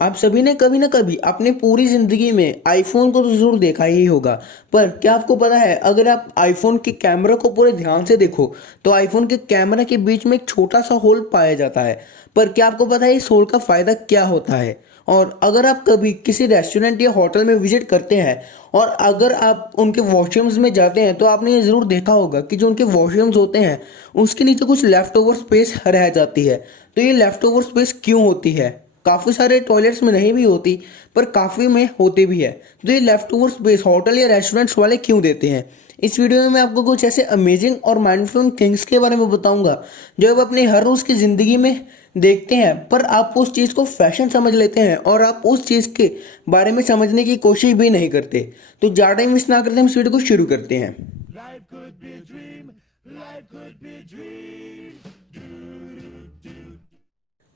आप सभी ने कभी ना कभी अपनी पूरी जिंदगी में आईफोन को तो जरूर देखा ही होगा। पर क्या आपको पता है, अगर आप आईफोन के कैमरा को पूरे ध्यान से देखो तो आईफोन के कैमरा के बीच में एक छोटा सा होल पाया जाता है। पर क्या आपको पता है इस होल का फायदा क्या होता है? और अगर आप कभी किसी रेस्टोरेंट या होटल में विजिट करते हैं और अगर आप उनके वॉशरूम्स में जाते हैं तो आपने ये ज़रूर देखा होगा कि जो उनके वॉशरूम्स होते हैं उसके नीचे कुछ लेफ्ट ओवर स्पेस रह जाती है। तो ये लेफ्ट ओवर स्पेस क्यों होती है? काफ़ी सारे टॉयलेट्स में नहीं भी होती, पर काफ़ी में होती भी है। तो ये लेफ्ट ओवर स्पेस होटल या रेस्टोरेंट्स वाले क्यों देते हैं? इस वीडियो में मैं आपको कुछ ऐसे अमेजिंग और माइंडफुल थिंग्स के बारे में बताऊंगा जो आप अपनी हर रोज़ की ज़िंदगी में देखते हैं, पर आप उस चीज़ को फैशन समझ लेते हैं और आप उस चीज़ के बारे में समझने की कोशिश भी नहीं करते। तो ज़्यादा टाइम मिस ना करते हम इस वीडियो को शुरू करते हैं। Life could be a dream. Life could be a dream.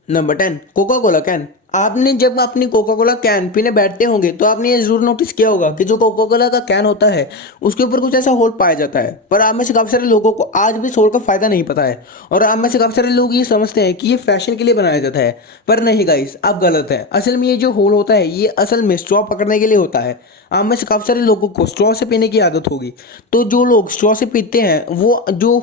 Number 10, Coca Cola can. आपने जब अपनी कोका कोला कैन पीने बैठते होंगे तो आपने ये जरूर नोटिस किया होगा कि जो कोका कोला का कैन होता है उसके ऊपर कुछ ऐसा होल पाया जाता है। पर आप में से काफ़ी सारे लोगों को आज भी इस होल का फायदा नहीं पता है और आप में से काफ़ी सारे लोग ये समझते हैं कि ये फैशन के लिए बनाया जाता है। पर नहीं गाइस, आप गलत हैं। असल में ये जो होल होता है ये असल में स्ट्रॉ पकड़ने के लिए होता है। आप में से काफ़ी सारे लोगों को स्ट्रॉ से पीने की आदत होगी। तो जो लोग स्ट्रॉ से पीते हैं वो जो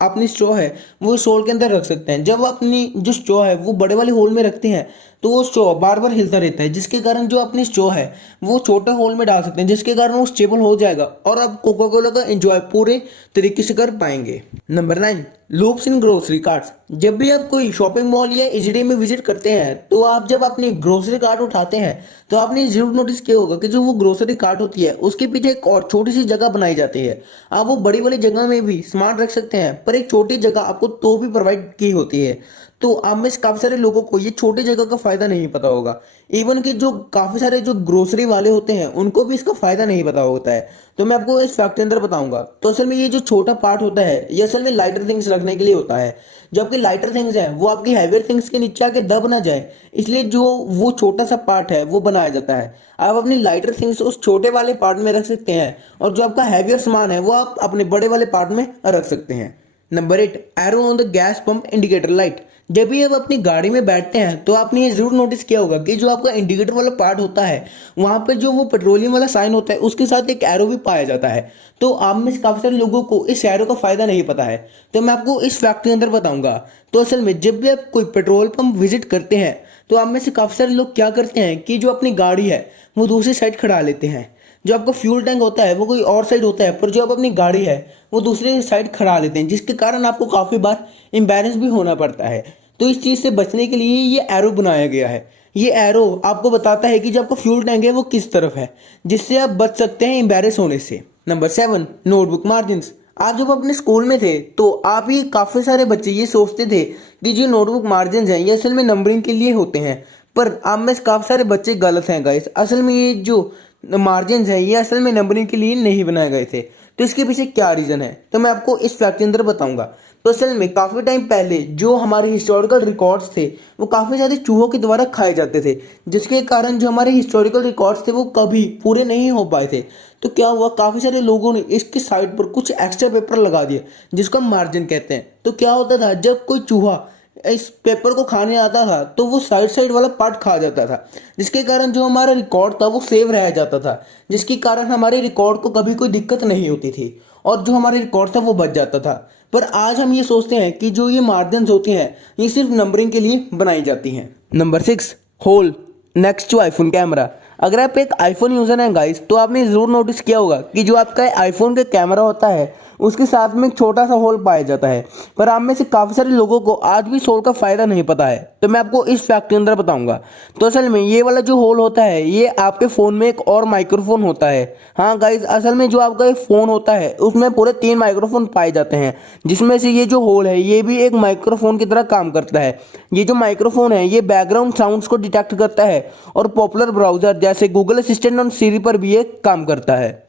अपनी स्ट्रॉ है वो इस होल के अंदर रख सकते हैं। जब अपनी जो स्ट्रॉ है वो बड़े वाले होल में रखते हैं तो वो स्ट्रॉ बार बार हिलता रहता है, जिसके कारण जो अपनी स्ट्रॉ है वो छोटे होल में डाल सकते हैं, जिसके कारण वो स्टेबल हो जाएगा और आप कोका कोला का एंजॉय पूरे तरीके से कर पाएंगे। नंबर 9, लूप्स इन ग्रोसरी कार्ट्स। जब भी आप कोई शॉपिंग मॉल या एचडी में विजिट करते हैं तो आप जब अपनी ग्रोसरी कार्ट उठाते हैं तो आपने जरूर नोटिस किया होगा कि जो वो ग्रोसरी कार्ट होती है उसके पीछे एक और छोटी सी जगह बनाई जाती है। आप वो बड़ी वाली जगह में भी सामान रख सकते हैं, पर एक छोटी जगह आपको तो भी प्रोवाइड की होती है। तो आप में से काफ़ी सारे लोगों को ये छोटी जगह का फ़ायदा नहीं पता होगा। इवन कि जो काफ़ी सारे जो ग्रोसरी वाले होते हैं उनको भी इसका फ़ायदा नहीं पता होता है। तो मैं आपको इस फैक्ट के अंदर बताऊंगा। तो असल में ये जो छोटा पार्ट होता है ये असल में लाइटर थिंग्स रखने के लिए होता है। जो आपकी लाइटर थिंग्स हैं वो आपकी हैवियर थिंग्स के नीचे आके दब ना जाए, इसलिए जो वो छोटा सा पार्ट है वो बनाया जाता है। आप अपनी लाइटर थिंग्स उस छोटे वाले पार्ट में रख सकते हैं और जो आपका हैवियर सामान है वो आप अपने बड़े वाले पार्ट में रख सकते हैं। Number 8, arrow on the gas pump indicator light. जब भी आप अपनी गाड़ी में बैठते हैं तो आपने ये जरूर नोटिस किया होगा कि जो आपका इंडिकेटर वाला पार्ट होता है वहां पे जो वो पेट्रोलियम वाला साइन होता है उसके साथ एक एरो भी पाया जाता है। तो आप में से काफी सारे लोगों को इस एरो का फायदा नहीं पता है, तो मैं आपको इस फैक्ट के अंदर बताऊंगा। तो असल में जब भी आप कोई पेट्रोल पंप विजिट करते हैं तो आप में से काफी सारे लोग क्या करते हैं कि जो अपनी गाड़ी है वो दूसरी साइड खड़ा लेते हैं। जो आपका फ्यूल टैंक होता है वो कोई और साइड होता है, पर जो आप अपनी गाड़ी है वो दूसरे साइड खड़ा लेते हैं, जिसके कारण आपको काफ़ी बार एम्बैरेस भी होना पड़ता है। तो इस चीज़ से बचने के लिए ये एरो बनाया गया है। ये एरो आपको बताता है कि जो आपका फ्यूल टैंक है वो किस तरफ है, जिससे आप बच सकते हैं एम्बैरेस होने से। Number 7, notebook margins. आप जब अपने स्कूल में थे तो आप ही काफ़ी सारे बच्चे ये सोचते थे कि जो नोटबुक मार्जिन्स हैं ये असल में नंबरिंग के लिए होते हैं, पर आप में काफ़ी सारे बच्चे गलत हैं गाइस। असल में ये जो मार्जिन है ये असल में नंबरिंग के लिए नहीं बनाए गए थे। तो इसके पीछे क्या रीज़न है तो मैं आपको इस फैक्ट के अंदर बताऊंगा। तो असल में काफ़ी टाइम पहले जो हमारे हिस्टोरिकल रिकॉर्ड्स थे वो काफ़ी ज़्यादा चूहों के द्वारा खाए जाते थे, जिसके कारण जो हमारे हिस्टोरिकल रिकॉर्ड्स थे वो कभी पूरे नहीं हो पाए थे। तो क्या हुआ, काफ़ी सारे लोगों ने इसके साइड पर कुछ एक्स्ट्रा पेपर लगा दिया जिसको हम मार्जिन कहते हैं। तो क्या होता था, जब कोई चूहा इस पेपर को खाने आता था तो वो साइड साइड वाला पार्ट खा जाता था, जिसके कारण जो हमारा रिकॉर्ड था वो सेव रह जाता था, जिसके कारण हमारे रिकॉर्ड को कभी कोई दिक्कत नहीं होती थी और जो हमारे रिकॉर्ड था वो बच जाता था। पर आज हम ये सोचते हैं कि जो ये मार्जिन्स होती हैं ये सिर्फ नंबरिंग के लिए बनाई जाती हैं। Number 6, hole next to iPhone camera. अगर आप एक आईफोन यूज़र हैं गाइस तो आपने ज़रूर नोटिस किया होगा कि जो आपका आईफोन का कैमरा होता है उसके साथ में एक छोटा सा होल पाया जाता है, पर आप में से काफ़ी सारे लोगों को आज भी इस होल का फ़ायदा नहीं पता है। तो मैं आपको इस फैक्ट के अंदर बताऊंगा। तो असल में ये वाला जो होल होता है ये आपके फ़ोन में एक और माइक्रोफोन होता है। हाँ गाइस, असल में जो आपका एक फ़ोन होता है उसमें पूरे 3 माइक्रोफोन पाए जाते हैं, जिसमें से ये जो होल है ये भी एक माइक्रोफोन की तरह काम करता है। ये जो माइक्रोफोन है ये बैकग्राउंड साउंड्स को डिटेक्ट करता है और पॉपुलर ब्राउज़र जैसे गूगल असिस्टेंट और सीरी पर भी ये काम करता है।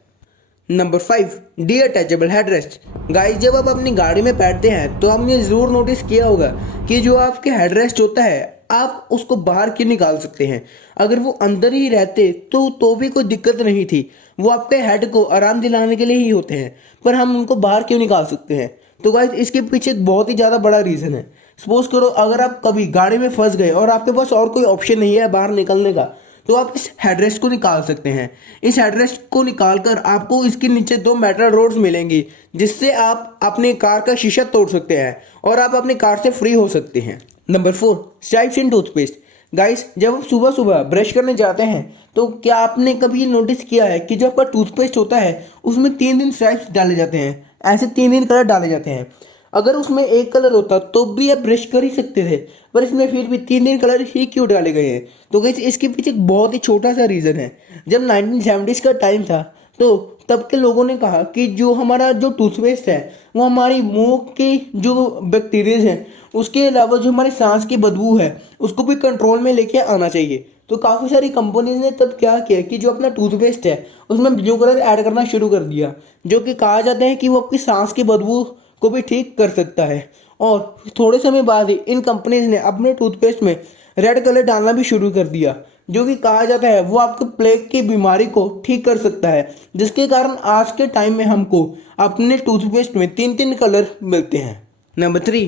Number 5, D attachable headrest. Guys, जब आप अपनी गाड़ी में बैठते हैं तो आपने ज़रूर नोटिस किया होगा कि जो आपके हेडरेस्ट होता है आप उसको बाहर क्यों निकाल सकते हैं। अगर वो अंदर ही रहते तो भी कोई दिक्कत नहीं थी, वो आपके हेड को आराम दिलाने के लिए ही होते हैं, पर हम उनको बाहर क्यों निकाल सकते हैं। तो गाइस, इसके पीछे एक बहुत ही ज़्यादा बड़ा रीज़न है। सपोज करो अगर आप कभी गाड़ी में फंस गए और आपके पास और कोई ऑप्शन नहीं है बाहर निकलने का, तो आप इस हेडरेस्ट को निकाल सकते हैं। इस हेडरेस्ट को निकाल कर आपको इसके नीचे 2 मेटल रोड्स मिलेंगी, जिससे आप अपनी कार का शीशा तोड़ सकते हैं और आप अपनी कार से फ्री हो सकते हैं। नंबर 4, स्ट्राइप्स इन टूथपेस्ट। गाइस, जब आप सुबह सुबह ब्रश करने जाते हैं तो क्या आपने कभी नोटिस किया है कि जो आपका टूथपेस्ट होता है उसमें 3 स्ट्राइप्स डाले जाते हैं, ऐसे 3 कलर डाले जाते हैं। अगर उसमें एक कलर होता तो भी आप ब्रश कर ही सकते थे, पर इसमें फिर भी 3 कलर ही क्यों डाले गए हैं? तो गाइस, इसके पीछे एक बहुत ही छोटा सा रीज़न है। जब 1970s का टाइम था तो तब के लोगों ने कहा कि जो हमारा जो टूथपेस्ट है वो हमारी मुंह की जो बैक्टीरियाज हैं उसके अलावा जो हमारी सांस की बदबू है उसको भी कंट्रोल में लेके आना चाहिए। तो काफ़ी सारी कंपनीज ने तब क्या किया कि जो अपना टूथपेस्ट है उसमें ब्लू कलर ऐड करना शुरू कर दिया, जो कि कहा जाता है कि वो आपकी सांस की बदबू को भी ठीक कर सकता है। और थोड़े समय बाद ही इन कंपनीज ने अपने टूथपेस्ट में रेड कलर डालना भी शुरू कर दिया, जो कि कहा जाता है वो आपके प्लेग की बीमारी को ठीक कर सकता है, जिसके कारण आज के टाइम में हमको अपने टूथपेस्ट में 3 कलर मिलते हैं। Number 3,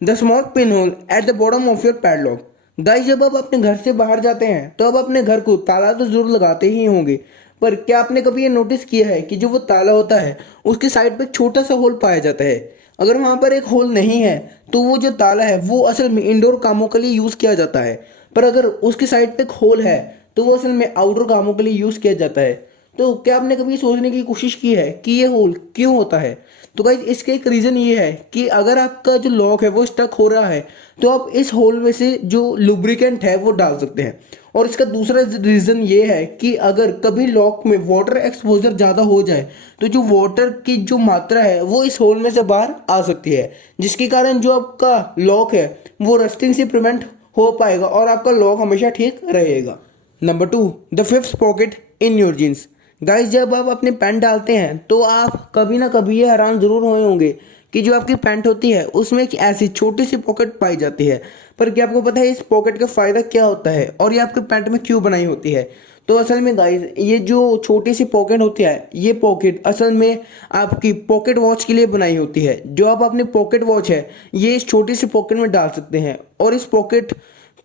the small pin hole at the bottom of your padlock. Guys, जब आप अपने घर से बाहर जाते हैं तो आप अपने घर को ताला तो जरूर लगाते ही होंगे, पर क्या आपने कभी ये नोटिस किया है कि जो वो ताला होता है उसके साइड पे एक छोटा सा होल पाया जाता है? अगर वहाँ पर एक होल नहीं है तो वो जो ताला है वो असल में इंडोर कामों के लिए यूज़ किया जाता है, पर अगर उसके साइड पे एक होल है तो वो असल में आउटडोर कामों के लिए यूज़ किया जाता है। तो क्या आपने कभी सोचने की कोशिश की है कि ये होल क्यों होता है? तो गाइस, इसका एक रीज़न ये है कि अगर आपका जो लॉक है वो स्टक हो रहा है तो आप इस होल में से जो लुब्रिकेंट है वो डाल सकते हैं। और इसका दूसरा रीज़न ये है कि अगर कभी लॉक में वाटर एक्सपोजर ज़्यादा हो जाए तो जो वाटर की जो मात्रा है वो इस होल में से बाहर आ सकती है, जिसके कारण जो आपका लॉक है वो रस्टिंग से प्रिवेंट हो पाएगा और आपका लॉक हमेशा ठीक रहेगा। Number 2, the fifth pocket in your jeans. Guys, जब आप अपने पैंट डालते हैं तो आप कभी ना कभी ये हैरान जरूर हुए होंगे कि जो आपकी पैंट होती है उसमें एक ऐसी छोटी सी पॉकेट पाई जाती है। पर क्या आपको पता है इस पॉकेट का फ़ायदा क्या होता है और ये आपके पैंट में क्यों बनाई होती है? तो असल में गाइस, ये जो छोटी सी पॉकेट होती है ये पॉकेट असल में आपकी पॉकेट वॉच के लिए बनाई होती है। जो आप अपनी पॉकेट वॉच है ये इस छोटी सी पॉकेट में डाल सकते हैं, और इस पॉकेट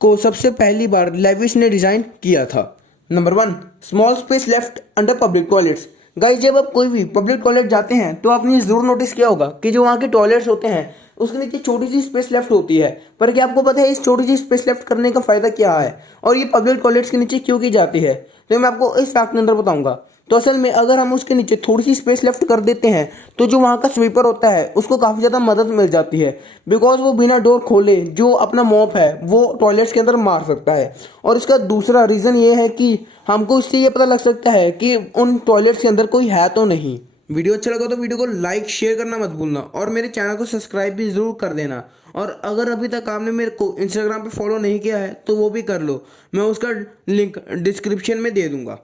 को सबसे पहली बार लेविस ने डिज़ाइन किया था। Number 1, small space left under public toilets. Guys, जब आप कोई भी पब्लिक टॉयलेट जाते हैं तो आपने ज़रूर नोटिस किया होगा कि जो वहाँ के टॉयलेट्स होते हैं उसके नीचे छोटी सी स्पेस लेफ्ट होती है। पर क्या आपको पता है इस छोटी सी स्पेस लेफ्ट करने का फ़ायदा क्या है और ये पब्लिक टॉयलेट्स के नीचे क्यों की जाती है? तो मैं आपको इस फैक्ट के अंदर बताऊंगा। तो असल में अगर हम उसके नीचे थोड़ी सी स्पेस लेफ्ट कर देते हैं तो जो वहाँ का स्वीपर होता है उसको काफ़ी ज़्यादा मदद मिल जाती है, बिकॉज वो बिना डोर खोले जो अपना मॉप है वो टॉयलेट्स के अंदर मार सकता है। और इसका दूसरा रीज़न ये है कि हमको इससे ये पता लग सकता है कि उन टॉयलेट्स के अंदर कोई है तो नहीं। वीडियो अच्छा लगा तो वीडियो को लाइक शेयर करना मत भूलना और मेरे चैनल को सब्सक्राइब भी ज़रूर कर देना। और अगर अभी तक आपने मेरे को इंस्टाग्राम पे फॉलो नहीं किया है तो वो भी कर लो, मैं उसका लिंक डिस्क्रिप्शन में दे दूँगा।